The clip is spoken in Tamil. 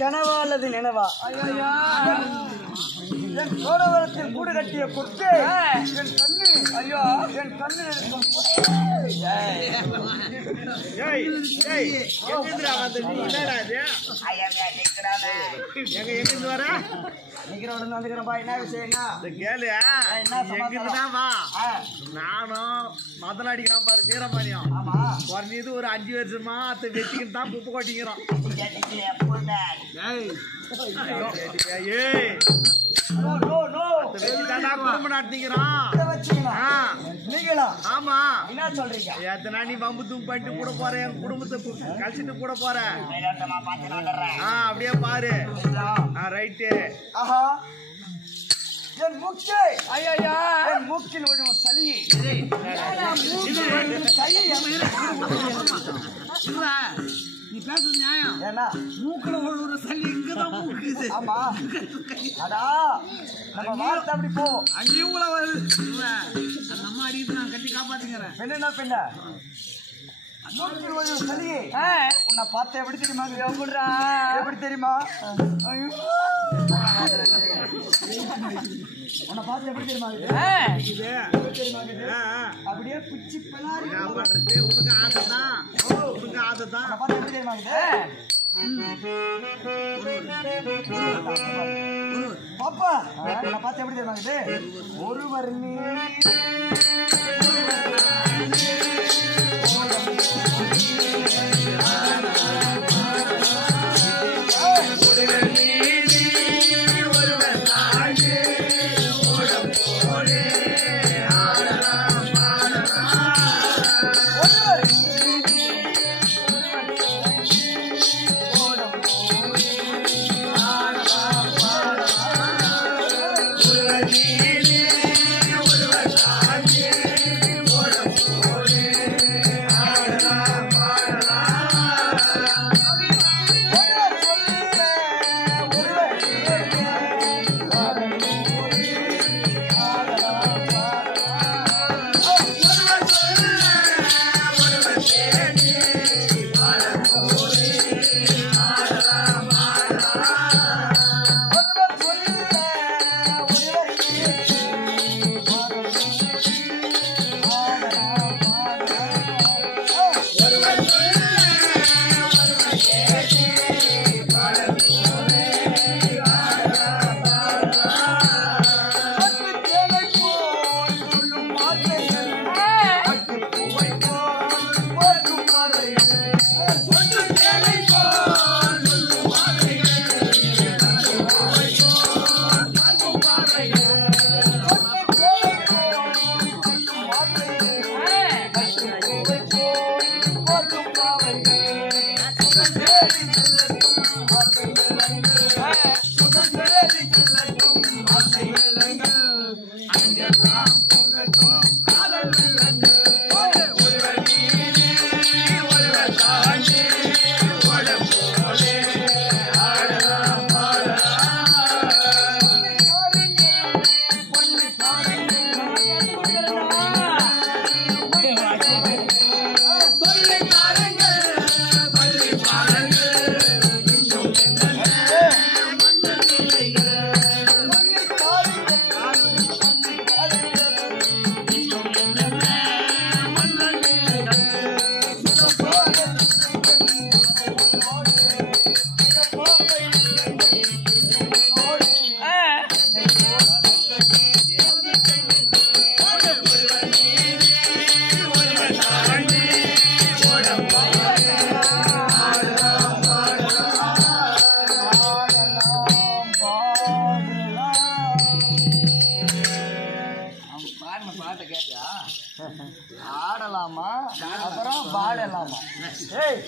கனவாலது நினைவா என் சோழவரத்தில் கூடு கட்டிய கொத்து என் கண்ணு ஐயோ என் கண்ணு இருக்கும் நானும் மதம் அடிக்கிறான் பாரு வீரபாணியம் குறைஞ்சது ஒரு 5 வருஷமா அத்தை வெட்டிக்கிட்டு தான் குப்பை கொட்டிக்கிறோம் குடும்பம் நடத்திக்கிறான் ஆமா என்ன சொல்றீங்க எத்தனை நீ வம்பு தூம் பண்ணிட்டு கூட போற என் குடும்பத்தை கழிச்சிட்டு கூட போற அப்படியே பாரு ரைட்டு ஆஹா என் மூக்கே ஐயா என் மூக்கில் விடும் சளி நீ பேசுறது நியாயம் ஏன்னா மூக்குல ஒரு சளி இங்கதான் மூக்குது ஆமா அதா நம்ம வார்த்தை அப்படி போவோம் அங்கேயும் கூட வருது அந்த அம்மா அடிக்கிட்டு நான் கட்டி காப்பாத்திக்கிறேன் பெண்ணா பெண்ணா மூக்கில் விடும் சளி உன்னை பார்த்தா எப்படி தெரியுமா எப்படி தெரியுமா உன்னை பார்த்து எப்படி தெரியுமா அப்படியே பிச்சு பிளாரி உனக்கு ஆசைதான் உனக்கு ஆசைதான் பார்த்து எப்படி தெரியுமா பாப்பா உன்னை பார்த்து எப்படி தெரியுமா ஒருவர் நீ ஆடலாமா அப்புறம் பாடலாமா? ஏய்